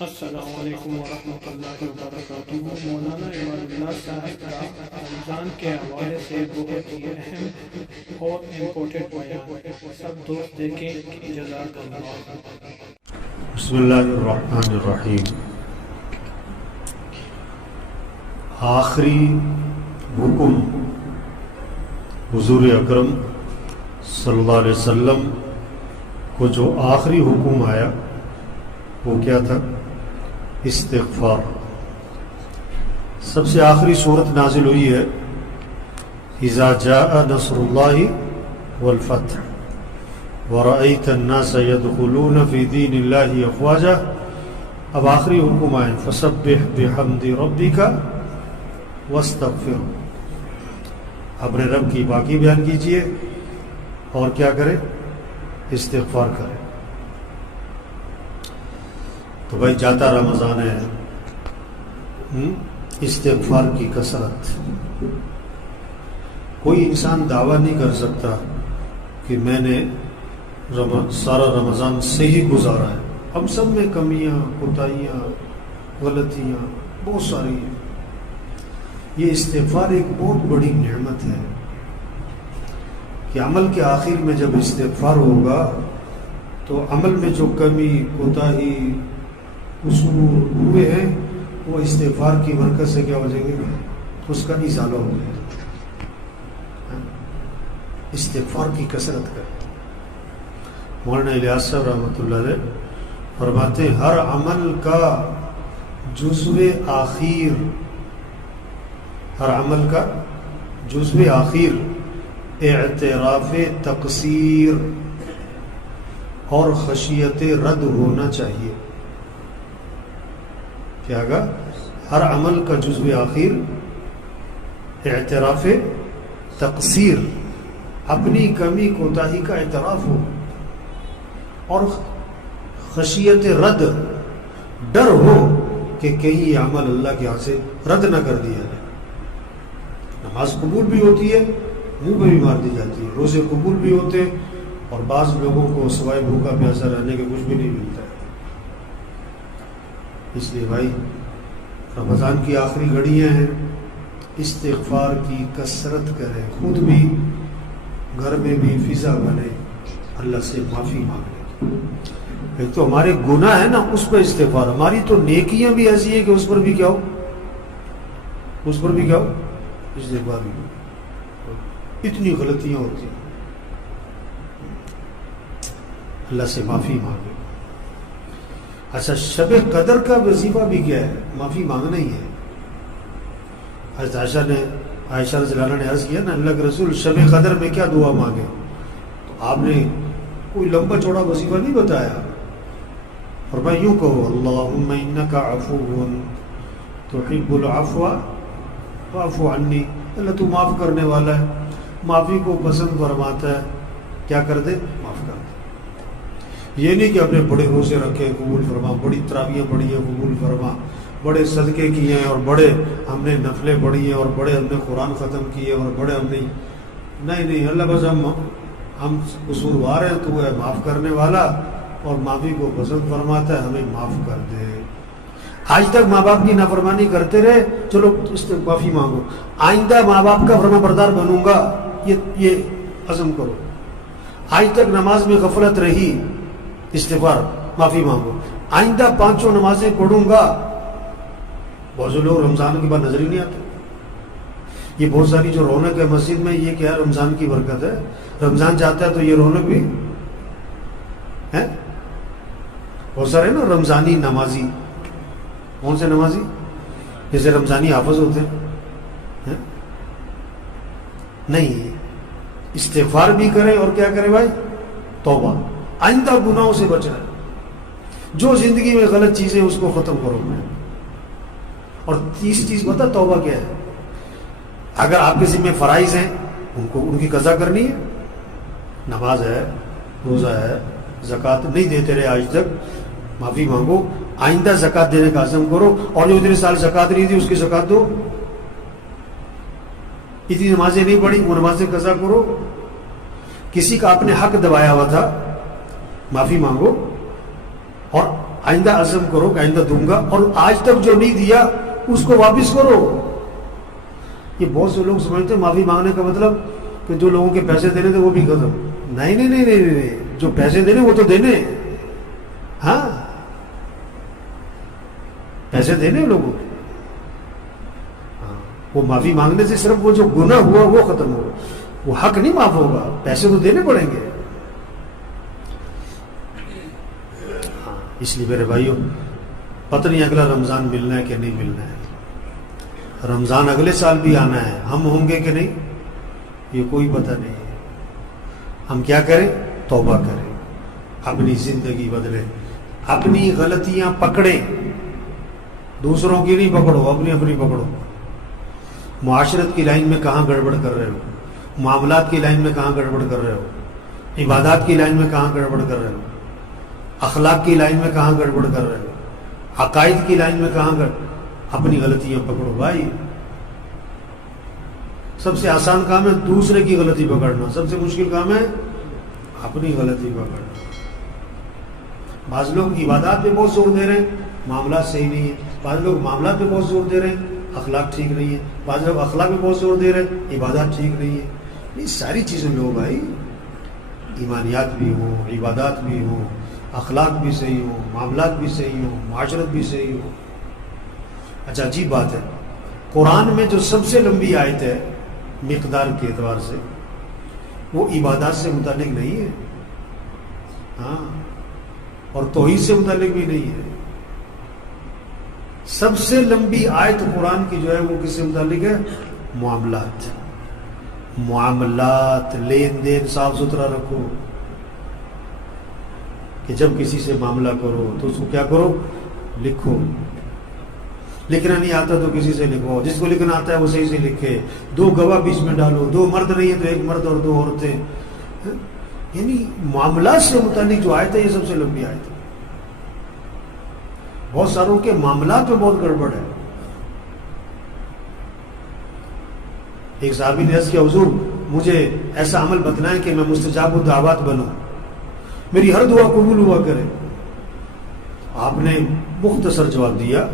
السلام علیکم ورحمۃ اللہ وبرکاتہ۔ مولانا عماد اللہ صاحب کا رمضان کے حوالے سے بہت ہی اہم اور امپورٹنٹ بیان، سب دوست دیکھیں۔ جزاک اللہ۔ بسم اللہ الرحمن الرحیم۔ آخری حکم حضور اکرم صلی اللہ علیہ وسلم کو جو آخری حکم آیا وہ کیا تھا؟ استغفار۔ سب سے آخری صورت نازل ہوئی ہے اذا جاء نصر اللہ والفتح ورأیت الناس يدخلون فی دین اللہ افواجا۔ اب آخری حکم آئے فسبح بحمد ربک واستغفر۔ اپنے رب کی پاکی بیان کیجئے اور کیا کرے؟ استغفار کرے۔ تو بھائی جاتا رمضان ہے، استغفار کی کثرت۔ کوئی انسان دعویٰ نہیں کر سکتا کہ میں نے سارا رمضان صحیح گزارا ہے۔ ہم سب میں کمیاں، کوتاہیاں، غلطیاں بہت ساری ہیں۔ یہ استغفار ایک بہت بڑی نعمت ہے کہ عمل کے آخر میں جب استغفار ہوگا تو عمل میں جو کمی، کوتاہی، قصور ہوئے ہیں وہ استغفار کی برکت سے کیا ہو جائیں گے؟ اس کا ازالہ ہو جائے گا۔ استغفار کی کثرت کریں۔ مولانا الیاس صاحب رحمۃ اللہ علیہ فرماتے ہیں ہر عمل کا جزو آخر، ہر عمل کا جزو آخر اعتراف تقصیر اور خشیت رد ہونا چاہیے۔ کیا گا؟ ہر عمل کا جزو آخر اعتراف تقصیر، اپنی کمی کوتاہی کا اعتراف ہو، اور خشیت رد، ڈر ہو کہ کہیں یہ عمل اللہ کے ہاں سے رد نہ کر دیا جائے۔ نماز قبول بھی ہوتی ہے، منہ پہ بھی مار دی جاتی ہے، روزے قبول بھی ہوتے، اور بعض لوگوں کو سوائے بھوکا پیاسا رہنے کے کچھ بھی نہیں ملتا ہے۔ اس لیے بھائی رمضان کی آخری گھڑیاں ہیں، استغفار کی کثرت کریں، خود بھی گھر میں بھی فضا بنے، اللہ سے معافی مانگیں۔ ایک تو ہمارے گناہ ہے نا، اس پر استغفار، ہماری تو نیکیاں بھی ایسی ہیں کہ اس پر بھی کیا ہو، اس پر بھی کیا ہو، استغفار بھی ہو۔ اتنی غلطیاں ہوتی ہیں، اللہ سے معافی مانگیں۔ اچھا، شب قدر کا وظیفہ بھی کیا ہے؟ معافی مانگنا ہی ہے۔ حضرت عائشہ رضی اللہ عنہا نے عرض کیا نا اللہ کے رسول شب قدر میں کیا دعا مانگے؟ تو آپ نے کوئی لمبا چوڑا وظیفہ نہیں بتایا، فرمایا یوں کہو اللہم انک عفو تحب العفو فاعف عنی۔ اللہ تو معاف کرنے والا ہے، معافی کو پسند فرماتا ہے، کیا کر دے؟ معاف کر دے۔ یہ نہیں کہ اپنے بڑے روزے رکھے قبول فرما، بڑی تراویحیں پڑھی ہیں قبول فرما، بڑے صدقے کیے ہیں، اور بڑے ہم نے نفلیں پڑھی ہیں، اور بڑے ہم نے قرآن ختم کیے، اور بڑے ہم نے نہیں اللہ بس ہم قصوروار ہیں، تو وہ ہے معاف کرنے والا اور معافی کو پسند فرماتا ہے، ہمیں معاف کر دے۔ آج تک ماں باپ کی نافرمانی کرتے رہے، چلو اس سے معافی مانگو، آئندہ ماں باپ کا فرما بردار بنوں گا، یہ عزم کرو۔ آج تک نماز میں غفلت رہی، استغفار، معافی مانگو، آئندہ 5 نمازیں پڑھوں گا۔ بہت سے لوگ رمضان کے بعد نظر ہی نہیں آتے۔ یہ بہت ساری جو رونق ہے مسجد میں، یہ کیا ہے؟ رمضان کی برکت ہے۔ رمضان جاتا ہے تو یہ رونق بھی ہے۔ بہت سارے نا رمضانی نمازی، کون سے نمازی؟ جیسے رمضانی حافظ ہوتے ہیں۔ نہیں، استغفار بھی کریں اور کیا کریں بھائی؟ توبہ، آئندہ گناہوں سے بچنا ہے۔ جو زندگی میں غلط چیزیں اس کو ختم کرو۔ اور تیسری چیز پتہ توبہ کیا ہے؟ اگر آپ کے ذمہ فرائض ہیں ان کی قضا کرنی ہے، نماز ہے، روزہ ہے، زکوٰۃ نہیں دیتے رہے آج تک، معافی مانگو، آئندہ زکوٰۃ دینے کا عزم کرو، اور جو اتنے سال زکوٰۃ نہیں دی اس کی زکوٰۃ دو۔ اتنی نمازیں نہیں پڑھی، وہ نمازیں قضا کرو۔ کسی کا آپ نے حق دبایا ہوا تھا، معافی مانگو، اور آئندہ عزم کرو کہ آئندہ دوں گا، اور آج تک جو نہیں دیا اس کو واپس کرو۔ یہ بہت سے لوگ سمجھتے ہیں معافی مانگنے کا مطلب کہ جو لوگوں کے پیسے دینے تھے وہ بھی ختم۔ نہیں نہیں نہیں نہیں نہیں، جو پیسے دینے وہ تو دینے، ہاں پیسے دینے لوگوں کے، وہ معافی مانگنے سے صرف وہ جو گناہ ہوا وہ ختم ہوگا، وہ حق نہیں معاف ہوگا، پیسے تو دینے پڑیں گے۔ اس لیے میرے بھائیوں، پتہ نہیں اگلا رمضان ملنا ہے کہ نہیں ملنا ہے، رمضان اگلے سال بھی آنا ہے، ہم ہوں گے کہ نہیں یہ کوئی پتہ نہیں ہے۔ ہم کیا کریں؟ توبہ کریں، اپنی زندگی بدلیں، اپنی غلطیاں پکڑیں، دوسروں کی نہیں پکڑو، اپنی اپنی پکڑو۔ معاشرت کی لائن میں کہاں گڑبڑ کر رہے ہو، معاملات کی لائن میں کہاں گڑبڑ کر رہے ہو، عبادات کی لائن میں کہاں گڑبڑ کر رہے ہو، اخلاق کی لائن میں کہاں گڑبڑ کر رہے ہو، عقائد کی لائن میں کہاں اپنی غلطیاں پکڑو بھائی۔ سب سے آسان کام ہے دوسرے کی غلطی پکڑنا، سب سے مشکل کام ہے اپنی غلطی پکڑنا۔ بعض لوگ عبادات پہ بہت زور دے رہے ہیں، معاملات صحیح نہیں ہے، بعض لوگ معاملات پہ بہت زور دے رہے ہیں، اخلاق ٹھیک نہیں ہے، بعض لوگ اخلاق پہ بہت زور دے رہے ہیں، عبادات ٹھیک نہیں ہے۔ یہ ساری چیزیں لو بھائی، ایمانیات بھی ہوں، عبادات بھی ہوں، اخلاق بھی صحیح ہوں، معاملات بھی صحیح ہوں، معاشرت بھی صحیح ہو۔ اچھا عجیب بات ہے، قرآن میں جو سب سے لمبی آیت ہے مقدار کے اعتبار سے، وہ عبادات سے متعلق نہیں ہے، ہاں، اور توحید سے متعلق بھی نہیں ہے۔ سب سے لمبی آیت قرآن کی جو ہے وہ کس سے متعلق ہے؟ معاملات، معاملات، لین دین صاف ستھرا رکھو، کہ جب کسی سے معاملہ کرو تو اس کو کیا کرو؟ لکھو۔ لکھنا نہیں آتا تو کسی سے لکھو، جس کو لکھنا آتا ہے وہ صحیح سے لکھے، دو گواہ بیچ میں ڈالو، دو مرد نہیں ہے تو ایک مرد اور دو عورتیں، یعنی معاملات سے متعلق جو آیت ہے یہ سب سے لمبی آیت ہے۔ بہت ساروں کے معاملات میں بہت گڑبڑ ہے۔ ایک صحابی نے عرض کیا حضور مجھے ایسا عمل بتلائیں کہ میں مستجاب الدعوات بنوں، میری ہر دعا قبول ہوا کرے۔ آپ نے مختصر جواب دیا،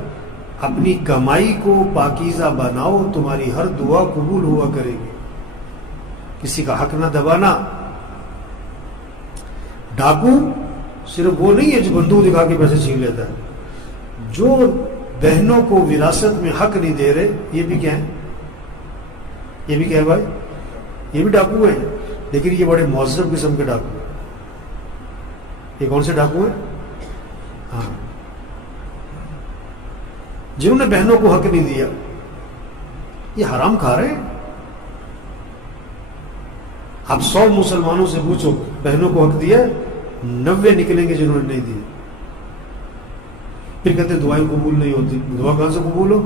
اپنی کمائی کو پاکیزہ بناؤ، تمہاری ہر دعا قبول ہوا کرے گی۔ کسی کا حق نہ دبانا۔ ڈاکو صرف وہ نہیں ہے جو بندوق دکھا کے پیسے چھین لیتا ہے، جو بہنوں کو وراثت میں حق نہیں دے رہے، یہ بھی کیا ہے؟ یہ بھی کیا ہے بھائی؟ یہ بھی ڈاکو ہیں، لیکن یہ بڑے مہذب قسم کے ڈاکو ہیں۔ یہ کون سے ڈاکو ہیں؟ ہاں، جنہوں نے بہنوں کو حق نہیں دیا، یہ حرام کھا رہے ہیں۔ آپ 100 مسلمانوں سے پوچھو بہنوں کو حق دیا، 90 نکلیں گے جنہوں نے نہیں دیا۔ پھر کہتے دعائیں قبول نہیں ہوتی، دعا کہاں سے قبول ہو؟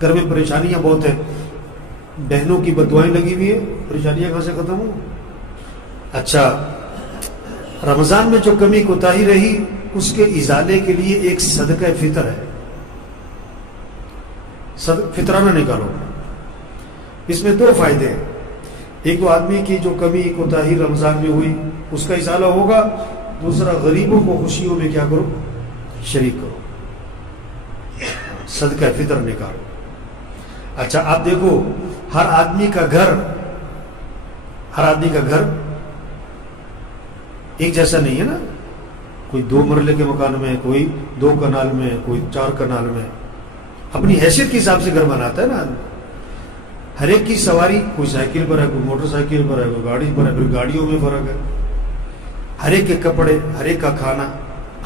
گھر میں پریشانیاں بہت ہیں، بہنوں کی بددعائیں لگی ہوئی ہیں، پریشانیاں کہاں سے ختم ہو؟ اچھا، رمضان میں جو کمی کوتاہی رہی اس کے ازالے کے لیے ایک صدقہ فطر ہے، فطرانہ نکالو۔ اس میں 2 فائدے ہیں، ایک تو آدمی کی جو کمی کوتاہی رمضان میں ہوئی اس کا ازالہ ہوگا، دوسرا غریبوں کو خوشیوں میں کیا کرو؟ شریک کرو، صدقہ فطر نکالو۔ اچھا آپ دیکھو، ہر آدمی کا گھر ایک جیسا نہیں ہے نا، کوئی 2 مرلے کے مکان میں، کوئی 2 کنال میں، کوئی 4 کنال میں، اپنی حیثیت کے حساب سے گھر بناتا ہے نا آدمی۔ ہر ایک کی سواری، کوئی سائیکل پر ہے، کوئی موٹر سائیکل پر ہے، کوئی گاڑی پر ہے، پھر گاڑیوں میں فرق ہے، ہر ایک کے کپڑے، ہر ایک کا کھانا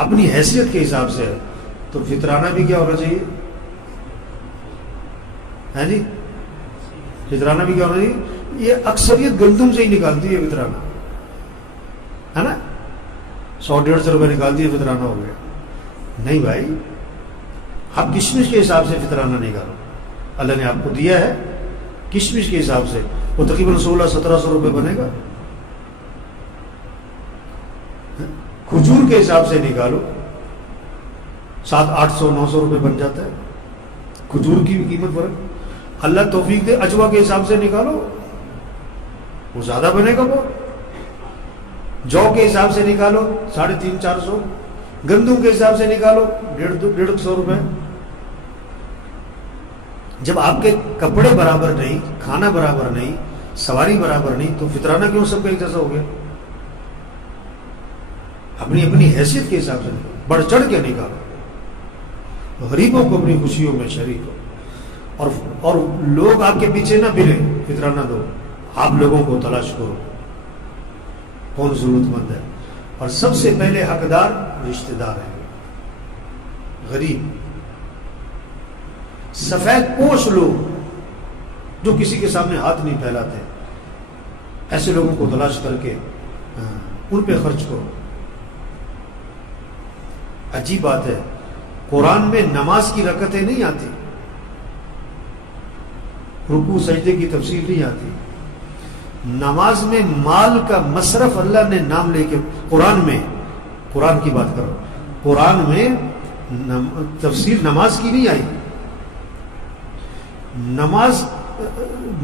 اپنی حیثیت کے حساب سے ہے۔ تو فطرانہ بھی کیا ہونا چاہیے؟ ہے جی، فطرانہ بھی کیا ہونا چاہیے؟ یہ اکثریت گندم سے ہی نکالتی ہے فطرانہ، ہے نا، 100-150 روپے نکالتی ہے فطرانہ ہو گیا۔ نہیں بھائی، آپ کشمش کے حساب سے فطرانہ نکالو، اللہ نے آپ کو دیا ہے کشمش کے حساب سے، وہ تقریباً 1600-1700 روپے بنے گا۔ کھجور کے حساب سے نکالو، 700-800-900 روپے بن جاتا ہے، کھجور کی بھی قیمت فرق۔ اللہ توفیق دے، اجوا کے حساب سے نکالو، وہ زیادہ بنے گا، وہ جو کے حساب سے نکالو 350-400، گندم کے حساب سے نکالو 150 روپے. جب آپ کے کپڑے برابر نہیں، کھانا برابر نہیں، سواری برابر نہیں، تو فطرانہ کیوں سب کا ایک جیسا ہو گیا؟ اپنی اپنی حیثیت کے حساب سے بڑھ چڑھ کے نکالو، غریبوں کو اپنی خوشیوں میں شریک ہو، اور لوگ آپ کے پیچھے نہ پھرے فطرانہ دو، آپ لوگوں کو تلاش کرو کون ضرورت مند ہے. اور سب سے پہلے حقدار رشتہ دار ہیں، غریب، سفید پوش لوگ جو کسی کے سامنے ہاتھ نہیں پھیلاتے، ایسے لوگوں کو تلاش کر کے ان پہ خرچ کرو. عجیب بات ہے، قرآن میں نماز کی رکعتیں نہیں آتی، رکوع سجدے کی تفصیل نہیں آتی. نماز میں مال کا مصرف اللہ نے نام لے کے قرآن کی بات کرو، قرآن میں تفصیل نماز کی نہیں آئی. نماز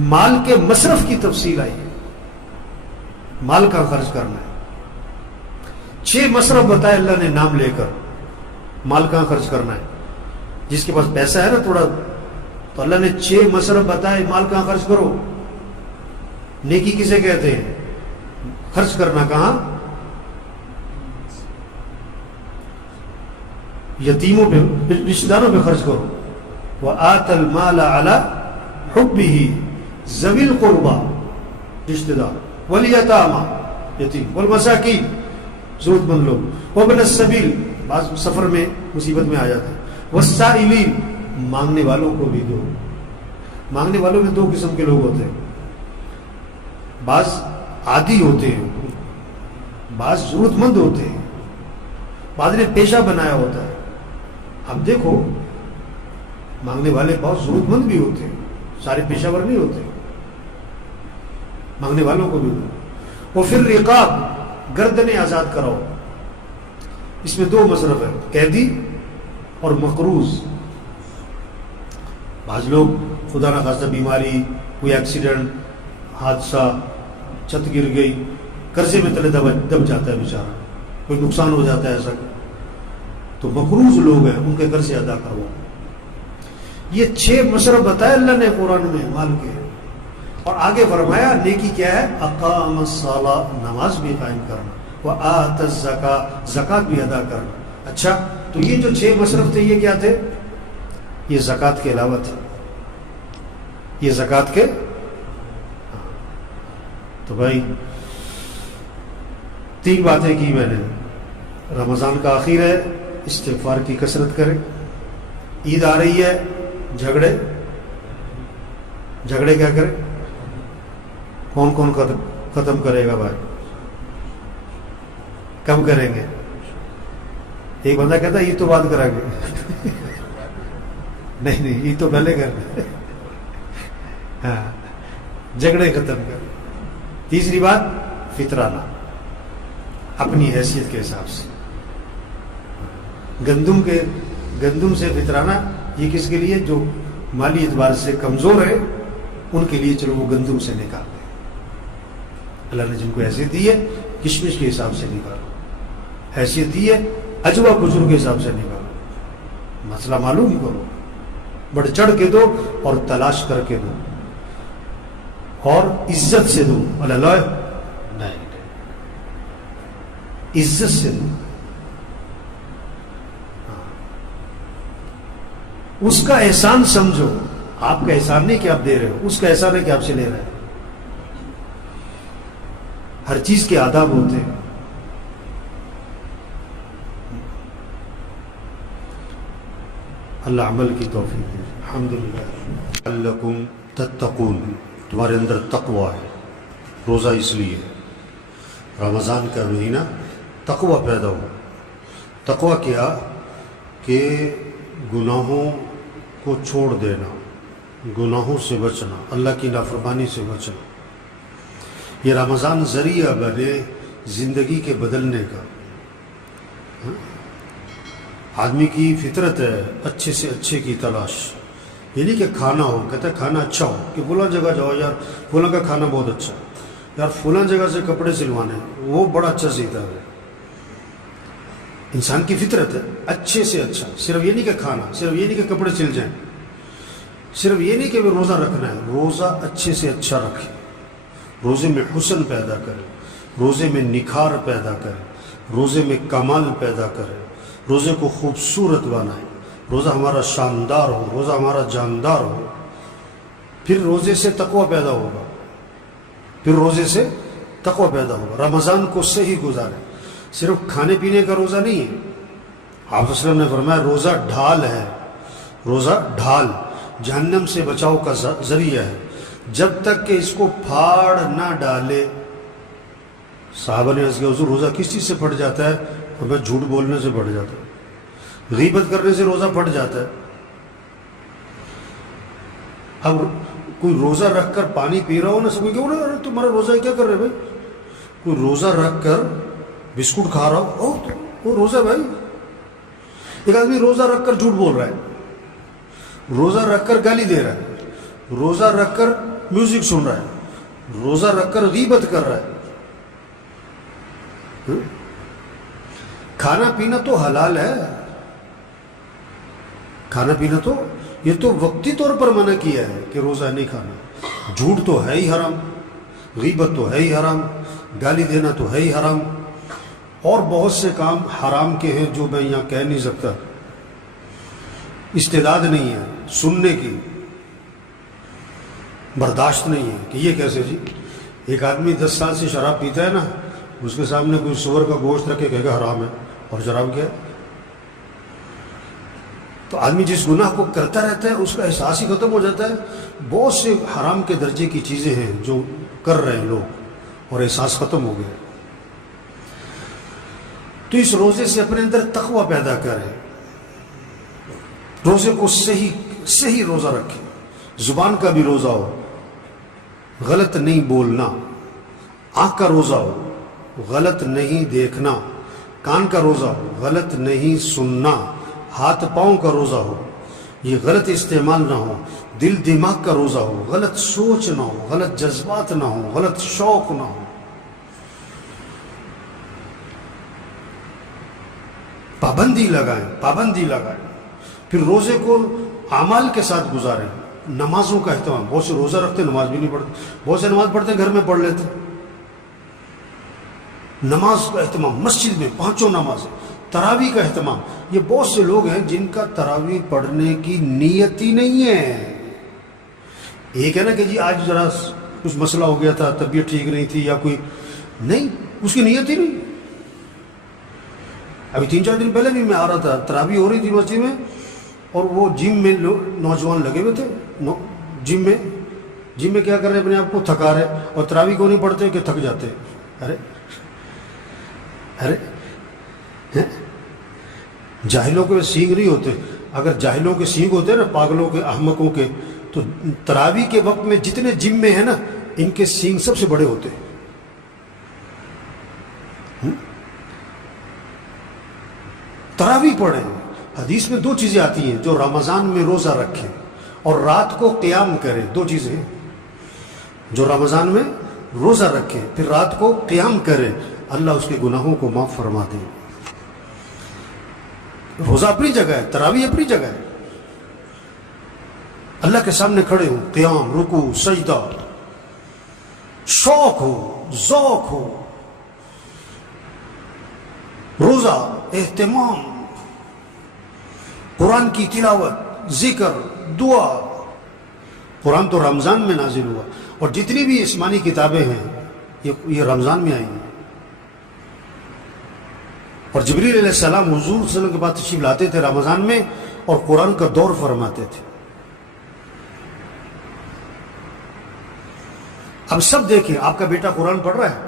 مال کے مصرف کی تفصیل آئی ہے، مال کا خرچ کرنا ہے. 6 مصرف بتائے اللہ نے نام لے کر، مال کہاں خرچ کرنا ہے. جس کے پاس پیسہ ہے نا تھوڑا، تو اللہ نے 6 مصرف بتائے، مال کہاں خرچ کرو. نیکی کسے کہتے ہیں؟ خرچ کرنا کہاں؟ یتیموں پہ، رشتہ داروں پہ خرچ کرو. وَآتَ الْمَالَ عَلَى حُبِّهِ ذَوِي الْقُرْبَى، رشتہ دار، وَالْيَتَامَى، یتیم، وَالْمَسَاکِین، ضرورت مند لوگ، وَابْنَ السَّبِیل، بعض سفر میں مصیبت میں آ جاتے ہیں، وَالسَّائِلِین، مانگنے والوں کو بھی دو. مانگنے والوں میں 2 قسم کے لوگ ہوتے ہیں، بعض عادی ہوتے ہیں، بعض ضرورت مند ہوتے ہیں، بعض نے پیشہ بنایا ہوتا ہے. اب دیکھو مانگنے والے بہت ضرورت مند بھی ہوتے ہیں، سارے پیشہ ور نہیں ہوتے. مانگنے والوں کو بھی دو. وہ پھر رقاب، گردنیں آزاد کراؤ. اس میں 2 مصرف ہے، قیدی اور مقروض. بعض لوگ خدا نہ خواستہ بیماری، کوئی ایکسیڈنٹ، حادثہ، چھت گر گئی، قرضے میں تلے دب جاتا ہے بیچارہ، کوئی نقصان ہو جاتا ہے ایسا، تو مقروض لوگ ہیں، ان کے قرضے ادا کرو. یہ 6 مصرف بتائے اللہ نے قرآن میں مال کے، اور آگے فرمایا نیکی کیا ہے؟ اقام الصلاۃ، نماز بھی قائم کرنا، وآت الزکاۃ، زکوٰۃ بھی ادا کرنا. اچھا، تو یہ جو 6 مصرف تھے یہ کیا تھے؟ یہ زکوٰۃ کے علاوہ تھے، یہ زکوٰۃ کے. تو بھائی 3 باتیں کی میں نے. رمضان کا آخر ہے، استغفار کی کثرت کریں. عید آ رہی ہے، جھگڑے کیا کریں؟ کون ختم کرے گا بھائی؟ کم کریں گے. ایک بندہ کہتا ہے یہ تو بات کریں گے نہیں یہ تو پہلے کریں. ہاں، جھگڑے ختم کر. تیسری بات، فطرانہ، اپنی حیثیت کے حساب سے. گندم سے فطرانہ یہ کس کے لیے؟ جو مالی اعتبار سے کمزور ہے ان کے لیے، چلو وہ گندم سے نکال دیں. اللہ نے جن کو حیثیت دی ہے کشمش کے حساب سے نکالو، حیثیت دی ہے اجوا کجور کے حساب سے نکالو. مسئلہ معلوم کرو، بڑھ چڑھ کے دو اور تلاش کر کے دو اور عزت سے دو. اللہ نہیں، عزت سے دو. اس کا احسان سمجھو. آپ کا احسان نہیں کہ آپ دے رہے ہو، اس کا احسان ہے کہ آپ سے لے رہے ہیں. ہر چیز کے آداب ہوتے ہیں. اللہ عمل کی توفیق دے. الحمدللہ. لعلکم تتقون، تمہارے اندر تقوی ہے. روزہ اس لیے رمضان کا مہینہ تقوی پیدا ہو. تقوی کیا کہ گناہوں کو چھوڑ دینا، گناہوں سے بچنا، اللہ کی نافرمانی سے بچنا. یہ رمضان ذریعہ بنے زندگی کے بدلنے کا. آدمی کی فطرت ہے اچھے سے اچھے کی تلاش. یہ نہیں کہ کھانا ہو، کہتا ہے کھانا اچھا ہو، کہ فلاں جگہ جاؤ یار فلاں کا کھانا بہت اچھا ہے، یار فلاں جگہ سے کپڑے سلوانے وہ بڑا اچھا سیتا ہے. انسان کی فطرت ہے اچھے سے اچھا، صرف یہ نہیں کہ کھانا، صرف یہ نہیں کہ کپڑے سل جائیں، صرف یہ نہیں کہ وہ روزہ رکھنا ہے، روزہ اچھے سے اچھا رکھے، روزے میں حسن پیدا کرے، روزے میں نکھار پیدا کرے، روزے میں کمال پیدا کرے، روزے کو خوبصورت بنائے، روزہ ہمارا شاندار ہو، روزہ ہمارا جاندار ہو، پھر روزے سے تقوی پیدا ہوگا، پھر روزے سے تقوی پیدا ہوگا۔ رمضان کو صحیح گزارے، صرف کھانے پینے کا روزہ نہیں ہے۔ آپ صلی اللہ علیہ وسلم نے فرمایا روزہ ڈھال ہے، روزہ ڈھال جہنم سے بچاؤ کا ذریعہ ہے، جب تک کہ اس کو پھاڑ نہ ڈالے۔ صحابہ نے عرض کیا حضور روزہ کس چیز سے پھٹ جاتا ہے؟ اور جھوٹ بولنے سے پھٹ جاتا ہے، غیبت کرنے سے روزہ پھٹ جاتا ہے۔ اب کوئی روزہ رکھ کر پانی پی رہا ہو نا، سب کو کہ ارے تمہارا روزہ کیا کر رہے بھائی؟ کوئی روزہ رکھ کر بسکٹ کھا رہا ہو، وہ روزہ بھائی۔ ایک آدمی روزہ رکھ کر جھوٹ بول رہا ہے، روزہ رکھ کر گالی دے رہا ہے، روزہ رکھ کر میوزک سن رہا ہے، روزہ رکھ کر غیبت کر رہا ہے۔ کھانا پینا تو حلال ہے، کھانا پینا تو یہ تو وقتی طور پر منع کیا ہے کہ روزہ نہیں کھانا۔ جھوٹ تو ہے ہی حرام، غیبت تو ہے ہی حرام، گالی دینا تو ہے ہی حرام، اور بہت سے کام حرام کے ہیں جو میں یہاں کہہ نہیں سکتا، استعداد نہیں ہے سننے کی، برداشت نہیں ہے کہ یہ کیسے جی۔ ایک آدمی 10 سال سے شراب پیتا ہے نا، اس کے سامنے کوئی سور کا گوشت رکھے کہے گا حرام ہے، اور شراب کیا ہے؟ تو آدمی جس گناہ کو کرتا رہتا ہے اس کا احساس ہی ختم ہو جاتا ہے۔ بہت سے حرام کے درجے کی چیزیں ہیں جو کر رہے ہیں لوگ اور احساس ختم ہو گیا۔ تو اس روزے سے اپنے اندر تقوی پیدا کریں، روزے کو صحیح روزہ رکھیں، زبان کا بھی روزہ ہو، غلط نہیں بولنا، آنکھ کا روزہ ہو، غلط نہیں دیکھنا، کان کا روزہ ہو، غلط نہیں سننا، ہاتھ پاؤں کا روزہ ہو، یہ غلط استعمال نہ ہو، دل دماغ کا روزہ ہو، غلط سوچ نہ ہو، غلط جذبات نہ ہو، غلط شوق نہ ہو۔ پابندی لگائیں، پھر روزے کو اعمال کے ساتھ گزاریں۔ نمازوں کا اہتمام، بہت سے روزہ رکھتے نماز بھی نہیں پڑھتے، بہت سے نماز پڑھتے گھر میں پڑھ لیتے۔ نماز کا اہتمام، مسجد میں 5 نمازیں، تراویح کا اہتمام۔ یہ بہت سے لوگ ہیں جن کا تراویح پڑھنے کی نیت ہی نہیں ہے۔ ایک ہے نا کہ جی آج ذرا کچھ مسئلہ ہو گیا تھا، طبیعت ٹھیک نہیں تھی یا کوئی نہیں، اس کی نیت ہی نہیں۔ ابھی 3-4 دن پہلے بھی میں آ رہا تھا، تراویح ہو رہی تھی مسجد میں، اور وہ جم میں نوجوان لگے ہوئے تھے، جم میں کیا کر رہے ہیں؟ اپنے آپ کو تھکا رہے، اور تراویح کو نہیں پڑھتے کہ تھک جاتے۔ ارے جاہلوں کے سینگ نہیں ہوتے، اگر جاہلوں کے سینگ ہوتے نا، پاگلوں کے، احمقوں کے، تو تراویح کے وقت میں جتنے جم میں ہیں نا، ان کے سینگ سب سے بڑے ہوتے ہیں۔ تراویح پڑھیں۔ حدیث میں 2 چیزیں آتی ہیں، جو رمضان میں روزہ رکھیں اور رات کو قیام کریں، 2 چیزیں ہیں۔ جو رمضان میں روزہ رکھیں پھر رات کو قیام کریں، اللہ اس کے گناہوں کو معاف فرما دے۔ روزہ اپنی جگہ ہے، تراویح اپنی جگہ ہے، اللہ کے سامنے کھڑے ہو، قیام، رکوع، سجدہ، شوق ہو، ذوق ہو، روزہ، اہتمام، قرآن کی تلاوت، ذکر، دعا۔ قرآن تو رمضان میں نازل ہوا، اور جتنی بھی آسمانی کتابیں ہیں یہ رمضان میں آئی ہیں۔ اور جبریل علیہ السلام حضور صلی اللہ علیہ وسلم کے بعد تشریف لاتے تھے رمضان میں، اور قرآن کا دور فرماتے تھے۔ اب سب دیکھیں، آپ کا بیٹا قرآن پڑھ رہا ہے،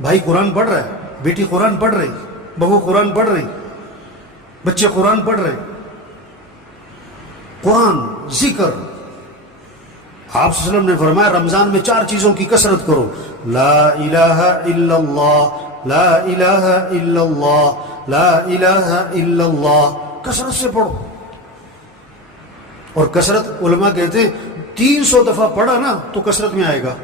بھائی قرآن پڑھ رہا ہے، بیٹی قرآن پڑھ رہی، بہو قرآن پڑھ رہی، بچے قرآن پڑھ رہے۔ قرآن، ذکر۔ آپ صلی اللہ علیہ وسلم نے فرمایا رمضان میں 4 چیزوں کی کثرت کرو، لا الہ الا اللہ، لا الہ الا اللہ، لا الہ الا اللہ، کثرت سے پڑھو۔ اور کثرت، علماء کہتے ہیں 300 دفعہ پڑھا نا تو کثرت میں آئے گا۔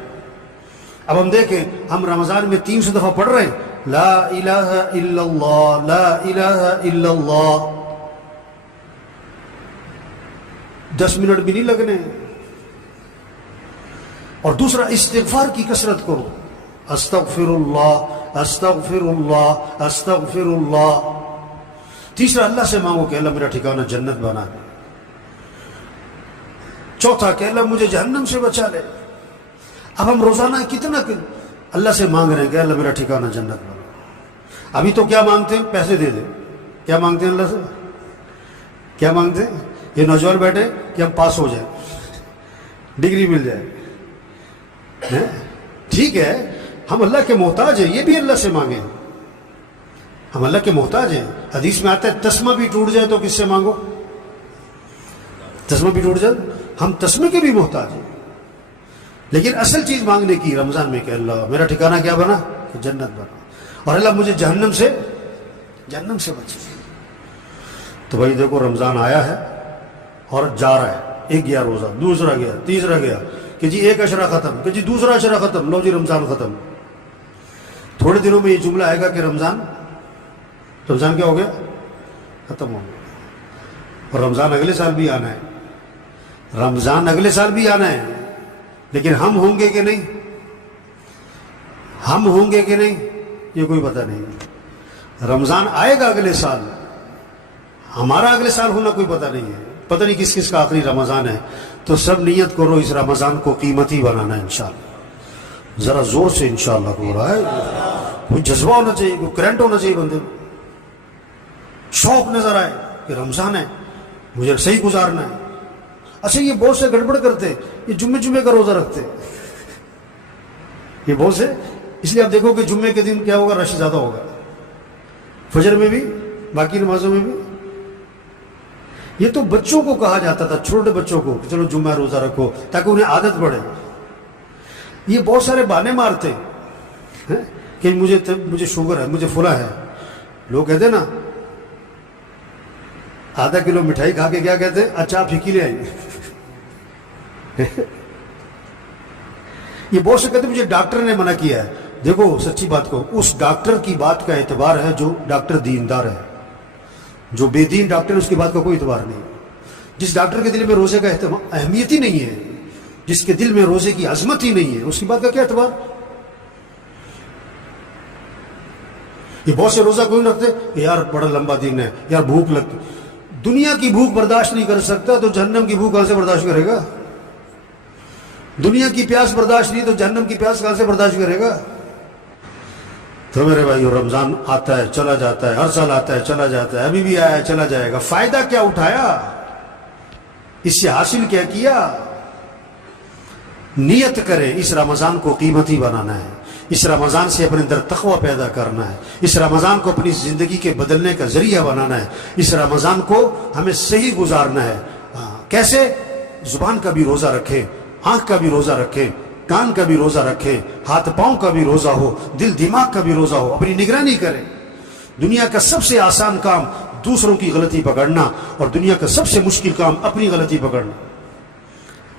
اب ہم دیکھیں، ہم رمضان میں 300 دفعہ پڑھ رہے ہیں لا الہ الا اللہ، لا الہ الا اللہ، 10 منٹ بھی نہیں لگنے۔ اور دوسرا استغفار کی کثرت کرو، استغفر اللہ استغفر اللہ استغفر اللہ۔ تیسرا اللہ سے مانگو کہ اللہ میرا ٹھکانہ جنت بنا دے۔ چوتھا کہ اللہ مجھے جہنم سے بچا لے۔ اب ہم روزانہ کتنا اللہ سے مانگ رہے ہیں کہ اللہ میرا ٹھکانہ جنت بنا۔ ابھی تو کیا مانگتے ہیں؟ پیسے دے دے۔ کیا مانگتے ہیں اللہ سے؟ کیا مانگتے ہیں؟ یہ نوجوان بیٹھے کہ ہم پاس ہو جائیں، ڈگری مل جائے۔ ٹھیک ہے، ہم اللہ کے محتاج ہیں، یہ بھی اللہ سے مانگیں، ہم اللہ کے محتاج ہیں۔ حدیث میں آتا ہے تسمہ بھی ٹوٹ جائے تو کس سے مانگو؟ تسمہ بھی ٹوٹ جائے، ہم تسمے کے بھی محتاج ہیں۔ لیکن اصل چیز مانگنے کی رمضان میں کہ اللہ میرا ٹھکانہ کیا بنا؟ کہ جنت بنا، اور اللہ مجھے جہنم سے بچے۔ تو بھائی دیکھو رمضان آیا ہے اور جا رہا ہے، ایک گیا روزہ، دوسرا گیا، تیسرا گیا، کہ جی ایک عشرہ ختم، کہ جی دوسرا عشرہ ختم، لو جی رمضان ختم۔ تھوڑے دنوں میں یہ جملہ آئے گا کہ رمضان کیا ہو گیا؟ ختم ہو گیا۔ اور رمضان اگلے سال بھی آنا ہے، رمضان اگلے سال بھی آنا ہے، لیکن ہم ہوں گے کہ نہیں؟ ہم ہوں گے کہ نہیں یہ کوئی پتہ نہیں۔ رمضان آئے گا اگلے سال، ہمارا اگلے سال ہونا کوئی پتہ نہیں ہے، پتہ نہیں کس کس کا آخری رمضان ہے۔ تو سب نیت کرو اس رمضان کو قیمتی بنانا ہے انشاءاللہ، ذرا زور سے انشاءاللہ ہو رہا ہے، کوئی جذبہ ہونا چاہیے، کوئی کرنٹ ہونا چاہیے بندے میں، شوق نظر آئے کہ رمضان ہے مجھے صحیح گزارنا ہے۔ اچھا یہ بہت سے گڑبڑ کرتے، یہ جمعے کا روزہ رکھتے، یہ بہت سے، اس لیے آپ دیکھو کہ جمعے کے دن کیا ہوگا؟ رش زیادہ ہوگا، فجر میں بھی، باقی نمازوں میں بھی۔ یہ تو بچوں کو کہا جاتا تھا، چھوٹے بچوں کو، کہ چلو جمعہ روزہ رکھو تاکہ انہیں عادت پڑے۔ یہ بہت سارے بہانے مارتے کہ مجھے شوگر ہے، مجھے فلاں ہے۔ لوگ کہتے ہیں نا آدھا کلو مٹھائی کھا کے کیا کہتے ہیں؟ اچھا آپ پھیکی لے آئیں گے۔ یہ بہت سے کہتے ہیں مجھے ڈاکٹر نے منع کیا ہے۔ دیکھو سچی بات کو، اس ڈاکٹر کی بات کا اعتبار ہے جو ڈاکٹر دیندار ہے، جو بے دین ڈاکٹر ہے اس کی بات کا کوئی اعتبار نہیں۔ جس ڈاکٹر کے دل میں روزے کا اہمیت ہی نہیں ہے، جس کے دل میں روزے کی عظمت ہی نہیں ہے، اس کی بات کا کیا اعتبار؟ یہ بہت سے روزہ کوئی نہیں رکھتے، یار بڑا لمبا دن ہے، یار بھوک لگتی۔ دنیا کی بھوک برداشت نہیں کر سکتا تو جہنم کی بھوک کہاں سے برداشت کرے گا؟ دنیا کی پیاس برداشت نہیں تو جہنم کی پیاس کہاں سے برداشت کرے گا؟ تو میرے بھائی رمضان آتا ہے چلا جاتا ہے، ہر سال آتا ہے چلا جاتا ہے، ابھی بھی آیا ہے چلا جائے گا، فائدہ کیا اٹھایا؟ اس سے حاصل کیا کیا؟ نیت کریں اس رمضان کو قیمتی بنانا ہے، اس رمضان سے اپنے اندر تقوی پیدا کرنا ہے، اس رمضان کو اپنی زندگی کے بدلنے کا ذریعہ بنانا ہے، اس رمضان کو ہمیں صحیح گزارنا ہے۔ کیسے؟ زبان کا بھی روزہ رکھیں، آنکھ کا بھی روزہ رکھیں، کان کا بھی روزہ رکھیں، ہاتھ پاؤں کا بھی روزہ ہو، دل دماغ کا بھی روزہ ہو، اپنی نگرانی کریں۔ دنیا کا سب سے آسان کام دوسروں کی غلطی پکڑنا، اور دنیا کا سب سے مشکل کام اپنی غلطی پکڑنا۔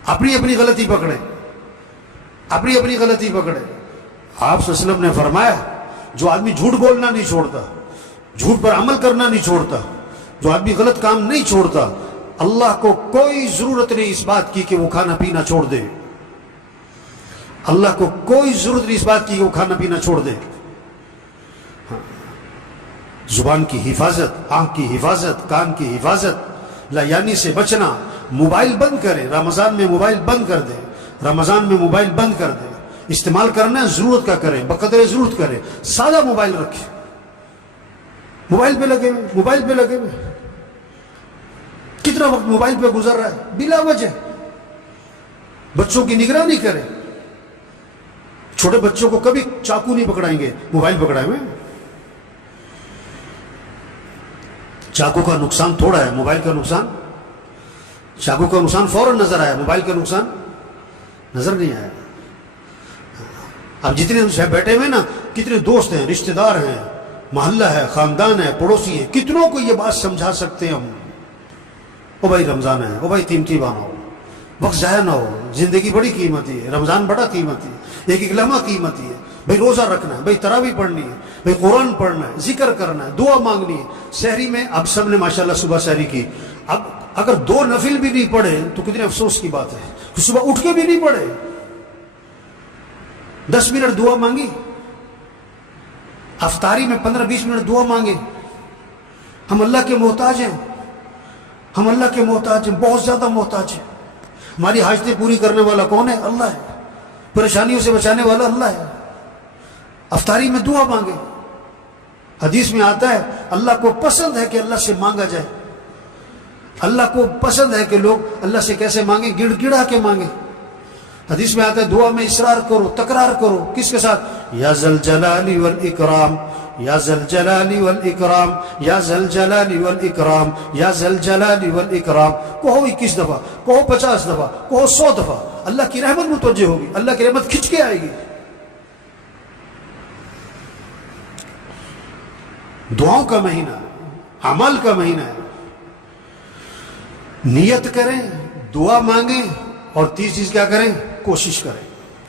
اپنی غلطی پکڑیں، اپنی غلطی پکڑیں۔ آپ صلی اللہ علیہ وسلم نے فرمایا جو آدمی جھوٹ بولنا نہیں چھوڑتا، جھوٹ پر عمل کرنا نہیں چھوڑتا، جو آدمی غلط کام نہیں چھوڑتا، اللہ کو کوئی ضرورت نہیں اس بات کی کہ وہ کھانا پینا چھوڑ دے۔ اللہ کو کوئی ضرورت نہیں اس بات کی کہ وہ کھانا پینا چھوڑ دے۔ زبان کی حفاظت، آنکھ کی حفاظت، کان کی حفاظت، لایانی سے بچنا۔ موبائل بند کریں، رمضان میں موبائل بند کر دیں، رمضان میں موبائل بند کر دیں۔ استعمال کرنا ہے ضرورت کا کریں، بقدر ضرورت کریں، سادہ موبائل رکھیں۔ موبائل پہ لگے ہوئے کتنا وقت موبائل پہ گزر رہا ہے بلا وجہ۔ بچوں کی نگرانی کریں، چھوٹے بچوں کو کبھی چاقو نہیں پکڑائیں گے، موبائل پکڑائے ہوئے۔ چاقو کا نقصان تھوڑا ہے، موبائل کا نقصان، چاقو کا نقصان فوراً نظر آیا، موبائل کا نقصان نظر نہیں آیا۔ اب جتنے بیٹھے ہوئے نا، کتنے دوست ہیں، رشتہ دار ہیں، محلہ ہے، خاندان ہے، پڑوسی ہے، کتنوں کو یہ بات سمجھا سکتے ہیں ہم؟ او بھائی رمضان ہے، او بھائی قیمتی بناؤ، وقت ضائع نہ ہو، زندگی بڑی قیمتی ہے، رمضان بڑا قیمتی ہے، ایک لمحہ قیمتی ہے۔ بھائی روزہ رکھنا ہے، بھائی تراویح پڑھنی ہے، بھائی قرآن پڑھنا ہے، ذکر کرنا ہے، دعا مانگنی ہے. سحری میں اب سب نے ماشاءاللہ صبح سحری کی. اب اگر 2 نفل بھی نہیں پڑھے تو کتنے افسوس کی بات ہے. صبح اٹھ کے بھی نہیں پڑھے، 10 منٹ دعا مانگی، افطاری میں 15-20 منٹ دعا مانگے. ہم اللہ کے محتاج ہیں، ہم اللہ کے محتاج ہیں، بہت زیادہ محتاج ہیں. ہماری حاجتیں پوری کرنے والا کون ہے؟ اللہ ہے. پریشانیوں سے بچانے والا اللہ ہے. افطاری میں دعا مانگے. حدیث میں آتا ہے اللہ کو پسند ہے کہ اللہ سے مانگا جائے. اللہ کو پسند ہے کہ لوگ اللہ سے کیسے مانگیں؟ گڑ گڑا کے مانگیں. حدیث میں آتا ہے دعا میں اصرار کرو، تکرار کرو. کس کے ساتھ؟ یا ذل جلال والاکرام، یا ذل جلال والاکرام، یا ذل جلال والاکرام، یا ذل جلال والاکرام. کہو 21 دفعہ، کہو 50 دفعہ، کہو 100 دفعہ. اللہ کی رحمت متوجہ ہوگی، اللہ کی رحمت کھنچ کے آئے گی. دعاؤں کا مہینہ، عمل کا مہینہ ہے. نیت کریں، دعا مانگیں، اور 30 چیز کیا کریں؟ کوشش کریں.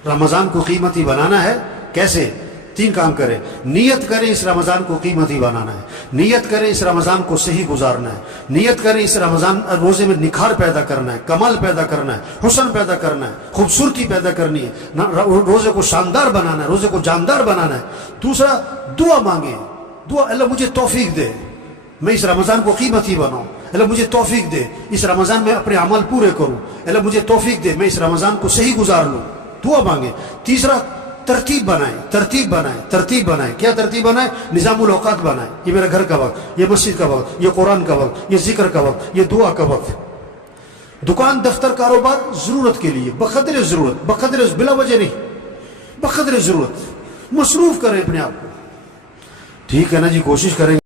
رمضان کو قیمتی بنانا ہے. کیسے؟ 3 کام کریں. نیت کریں اس رمضان کو قیمتی بنانا ہے. نیت کریں اس رمضان کو صحیح گزارنا ہے. نیت کریں اس رمضان روزے میں نکھار پیدا کرنا ہے، کمال پیدا کرنا ہے، حسن پیدا کرنا ہے، خوبصورتی پیدا کرنی ہے، روزے کو شاندار بنانا ہے، روزے کو جاندار بنانا ہے. دوسرا، دعا مانگیں. دعا، اللہ مجھے توفیق دے میں اس رمضان کو قیمتی بناؤں. اللہ مجھے توفیق دے اس رمضان میں اپنے عمل پورے کروں. اللہ مجھے توفیق دے میں اس رمضان کو صحیح گزار لوں. دعا مانگیں. تیسرا، ترتیب بنائیں، ترتیب بنائیں، ترتیب بنائیں. کیا ترتیب بنائیں؟ نظام الاوقات بنائیں. یہ میرا گھر کا وقت، یہ مسجد کا وقت، یہ قرآن کا وقت، یہ ذکر کا وقت، یہ دعا کا وقت. دکان، دفتر، کاروبار ضرورت کے لیے، بقدر ضرورت، بقدر، بلا وجہ نہیں، بقدر ضرورت. مصروف کریں اپنے آپ کو. ٹھیک ہے نا جی، کوشش کریں.